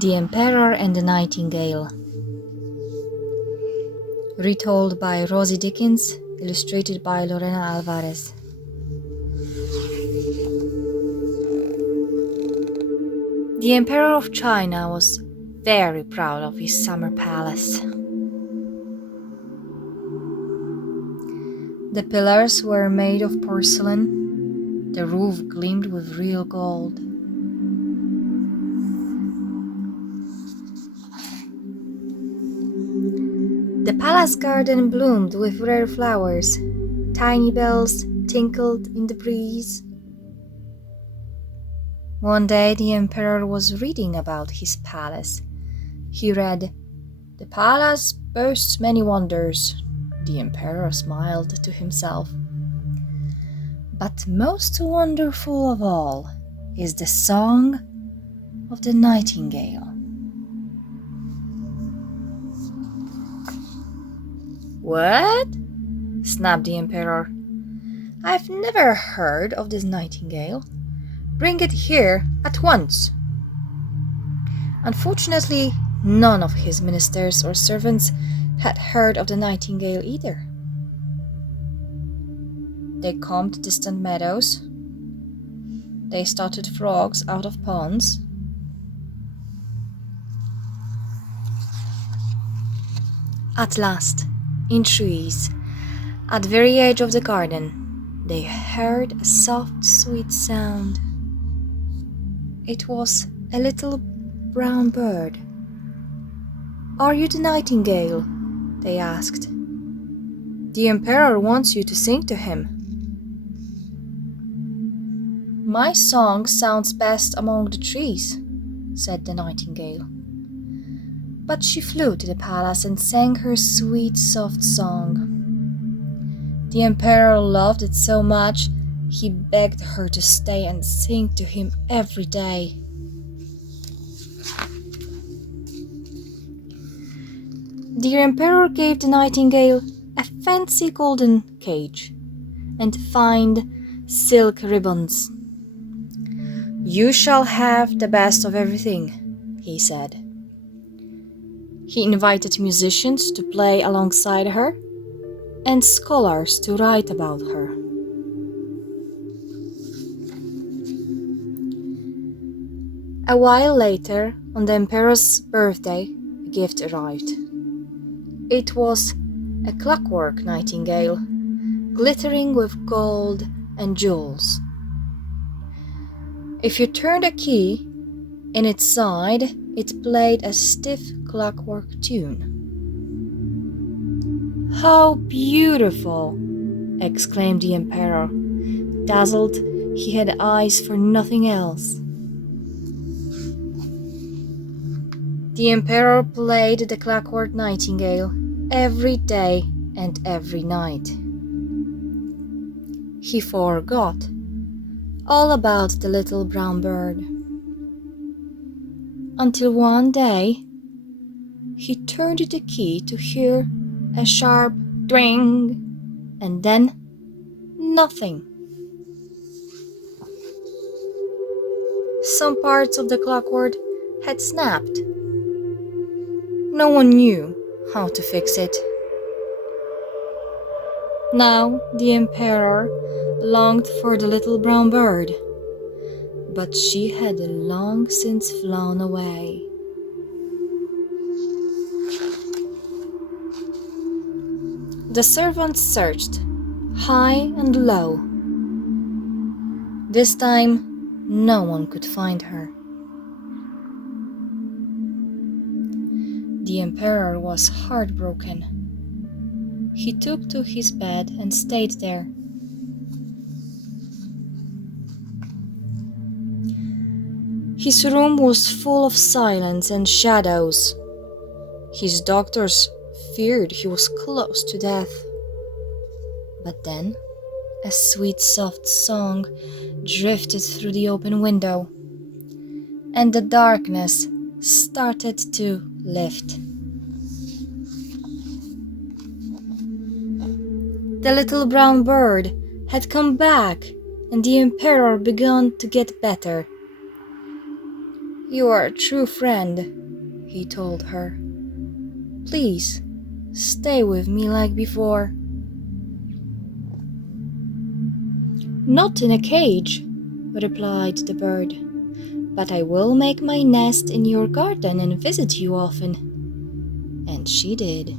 The Emperor and the Nightingale. Retold by Rosie Dickins, illustrated by Lorena Alvarez. The Emperor of China was very proud of his summer palace. The pillars were made of porcelain, the roof gleamed with real gold. The palace garden bloomed with rare flowers. Tiny bells tinkled in the breeze. One day the emperor was reading about his palace. He read, "The palace boasts many wonders." The emperor smiled to himself. But most wonderful of all is the song of the nightingale. "What?" snapped the emperor. "I've never heard of this nightingale. Bring it here at once." Unfortunately, none of his ministers or servants had heard of the nightingale either. They combed distant meadows. They started frogs out of ponds. At last, in trees, at the very edge of the garden, they heard a soft, sweet sound. It was a little brown bird. "Are you the nightingale?" they asked. "The emperor wants you to sing to him." "My song sounds best among the trees," said the nightingale. But she flew to the palace and sang her sweet, soft song. The emperor loved it so much, he begged her to stay and sing to him every day. The emperor gave the nightingale a fancy golden cage and fine silk ribbons. "You shall have the best of everything," he said. He invited musicians to play alongside her and scholars to write about her. A while later, on the emperor's birthday, a gift arrived. It was a clockwork nightingale, glittering with gold and jewels. If you turned a key in its side, it played a stiff clockwork tune. "How beautiful!" exclaimed the emperor. Dazzled, he had eyes for nothing else. The emperor played the clockwork nightingale every day and every night. He forgot all about the little brown bird. Until one day, he turned the key to hear a sharp twang, and then nothing. Some parts of the clockwork had snapped. No one knew how to fix it. Now the emperor longed for the little brown bird, but she had long since flown away. The servants searched high and low. This time, no one could find her. The emperor was heartbroken. He took to his bed and stayed there. His room was full of silence and shadows. His doctors feared he was close to death. But then, a sweet, soft song drifted through the open window, and the darkness started to lift. The little brown bird had come back, and the emperor began to get better. "You are a true friend," he told her. "Please, stay with me like before." "Not in a cage," replied the bird, "but I will make my nest in your garden and visit you often." And she did.